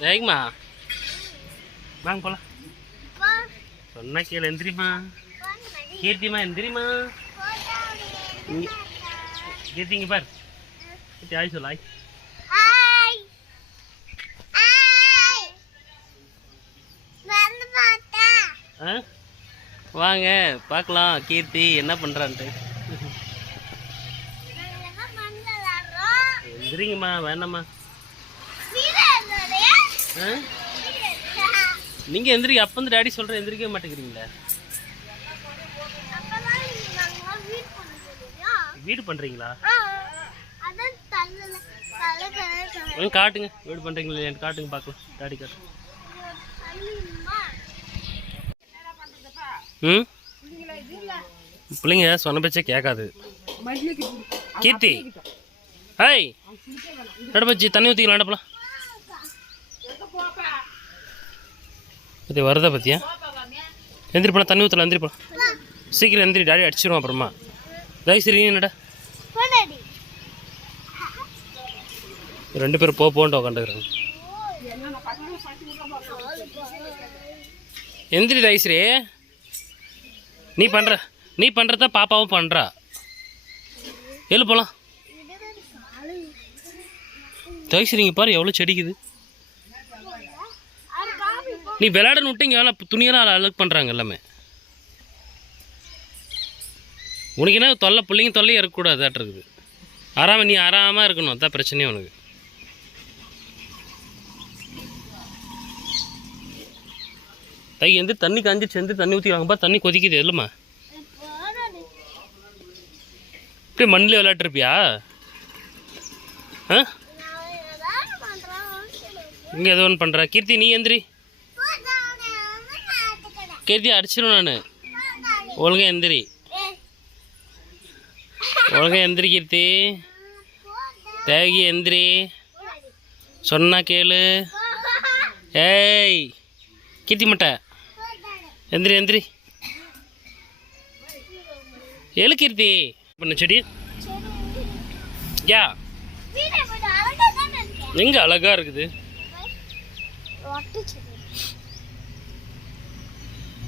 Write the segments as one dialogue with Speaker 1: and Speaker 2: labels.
Speaker 1: வேகமா வாங்க போலாம் சொன்னா கேளு எந்திரிமா கீர்த்திமா எந்திரிமா இங்க கீர்த்தி இங்க பாரு கீர்த்தி ஆய் சொல்லு ஆய்
Speaker 2: ஹாய் ஹாய் வந்து பார்த்தா
Speaker 1: ஆ வாங்க பார்க்கலாம் கீர்த்தி என்ன பண்ணுறான்ட்டு எந்திரிங்கம்மா வேணாம்மா நீங்கள் எந்திரிக்க அப்போ வந்து டேடி சொல்கிறேன் எந்திரிக்கவே மாட்டேங்கிறீங்களே.
Speaker 2: வீடு
Speaker 1: பண்ணுறீங்களா காட்டுங்க. வீடு பண்ணுறீங்களா காட்டுங்க பார்க்கலாம். டாடி காட்டு. ம்? பிள்ளைங்க சொன்ன பேச்சே கேட்காது. கீர்த்தி. ஹாய். நடப்பச்சி தண்ணி ஊற்றிக்கலாம் நடப்பலாம் பத்தி வருதா பார்த்தியா எந்திரி தண்ணி ஊற்றல எந்திரி சீக்கிரம் எந்திரி டாடி அடிச்சிடும் அப்புறமா. தயவு சரி என்னடா? ரெண்டு பேரும் போக போன்ட்டு உட்காந்துக்கிறாங்க எந்திரி ரைஸ்ரே நீ பண்ற நீ பண்றத பாப்பாவும் பண்ணுறா எழு போலாம் தைஸ்ரீங்க பாரு எவ்வளோ செடிக்குது. நீ விளையாடன்னு விட்டு இங்கே எவ்வளோ துணியெல்லாம் அழகு பண்ணுறாங்க எல்லாமே. உனக்கு என்ன தொல்லை பிள்ளைங்க தொல்லையும் இருக்கக்கூடாது இருக்குது. ஆறாம நீ ஆறாமல் இருக்கணும். அதான் பிரச்சனையே உனக்கு. தை எந்த தண்ணி காஞ்சி சேர்ந்து தண்ணி ஊற்றிக்கிறாங்கப்பா தண்ணி கொதிக்குது இல்லைம்மா இப்படி மண்ணில் விளையாட்டுருப்பியா ஆ? இங்கே ஏதோ ஒன்று பண்ணுறா கீர்த்தி நீ எந்திரி. கீர்த்தி அடிச்சிடும் நான். ஒழுங்கா எந்திரி. ஒழுங்கா எந்திரி கீர்த்தி. தேகி எந்திரி. சொன்னா கேளு. ஏய் கீர்த்தி மட்டை. எந்திரி எந்திரி. எழு கீர்த்தி. பண்ண செடி. யா. எங்கே அழகா இருக்குது?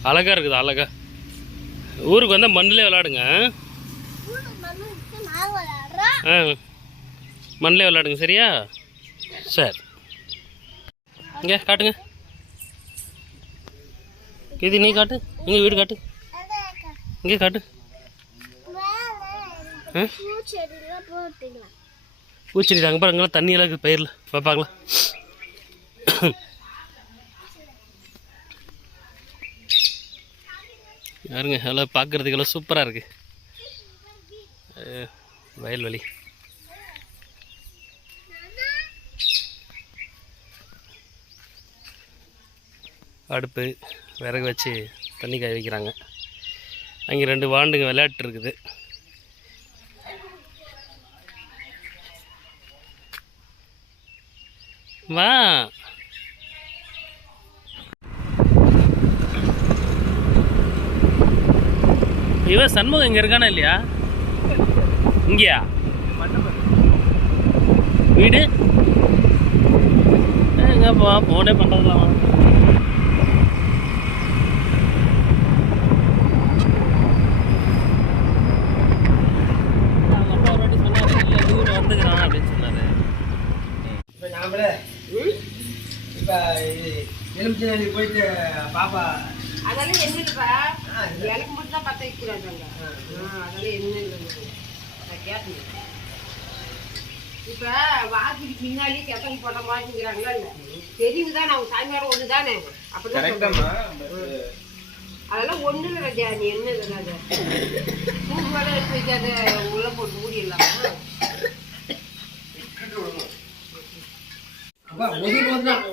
Speaker 1: அழகாக இருக்குது அழகா. ஊருக்கு வந்தால் மண்ணிலே விளாடுங்க ஆ மண்ணிலே விளாடுங்க சரியா? சரி. இங்கே காட்டுங்க. இது நீ காட்டு. எங்கள் வீடு காட்டு. இங்கே காட்டு. ஆ? பூச்செடி அங்கே பாருங்களா தண்ணி எல்லாம் இருக்குது பயிரில். பார்ப்பாங்களா? யாருங்க எல்லாம் சூப்பராக இருக்குது வயல்வெளி. அடுப்பு விறகு வச்சு தண்ணி காய வைக்கிறாங்க. அங்கே ரெண்டு வாண்டுங்க விளையாட்டு இருக்குது. வா. இவன் சண்முகம் இங்கே இருக்கானா இல்லையா? இங்கேயா? வீடு? எங்கப்பா போனே பண்ணுறதுலாம் ஒரு வாட்டி இல்லை அப்படின்னு
Speaker 3: இப்போ நாமளே இப்போ எலுமிச்சை போயிட்டு பாப்பா
Speaker 4: அதெல்லாம் என்னப்பா
Speaker 3: ஆ, இது-
Speaker 4: எனக்கு மட்டும் தான் பத்த வைக்கிறாங்க அதெல்லாம் என்ன இல்லைங்க. நான் கேட்டேன். இப்போ வாக்கிக்கு பின்னாடி கெத்தங்க போட்ட மாட்டிக்கிறாங்களா இல்லை? தெரியுது தானே அவங்க சாமியார் ஒன்று தானே அப்படிதான் அதெல்லாம் ஒன்றும் இல்லை ராஜா நீ என்ன இல்லை அது? மூணு வேலை எடுத்து வைக்காத உள்ள போட்டு மூடிடலாமா?
Speaker 3: அப்பா ஒதுக்கி போதுதான்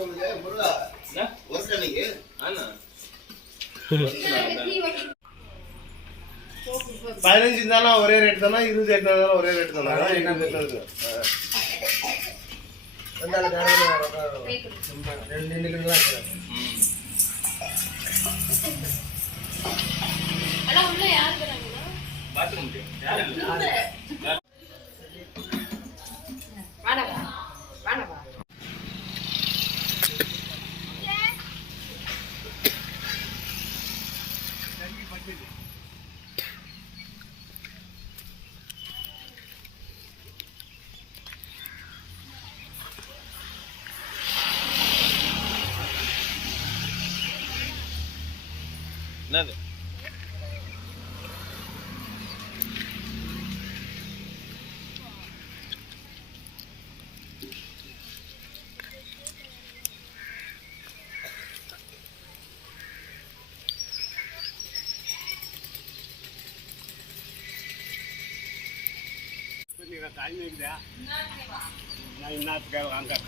Speaker 5: பதினஞ்சு இருந்தாலும் ஒரே ரேட் தானா? இருபது இருந்தாலும் ஒரே ரேட் தானா? அதான் என்ன பெற்றது
Speaker 3: ரெண்டாவது காலையில் చిన్నది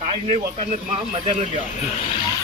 Speaker 6: ಕಾಯಿನ ಕಾಯಿನ ಮಧ್ಯಾಹ್ನ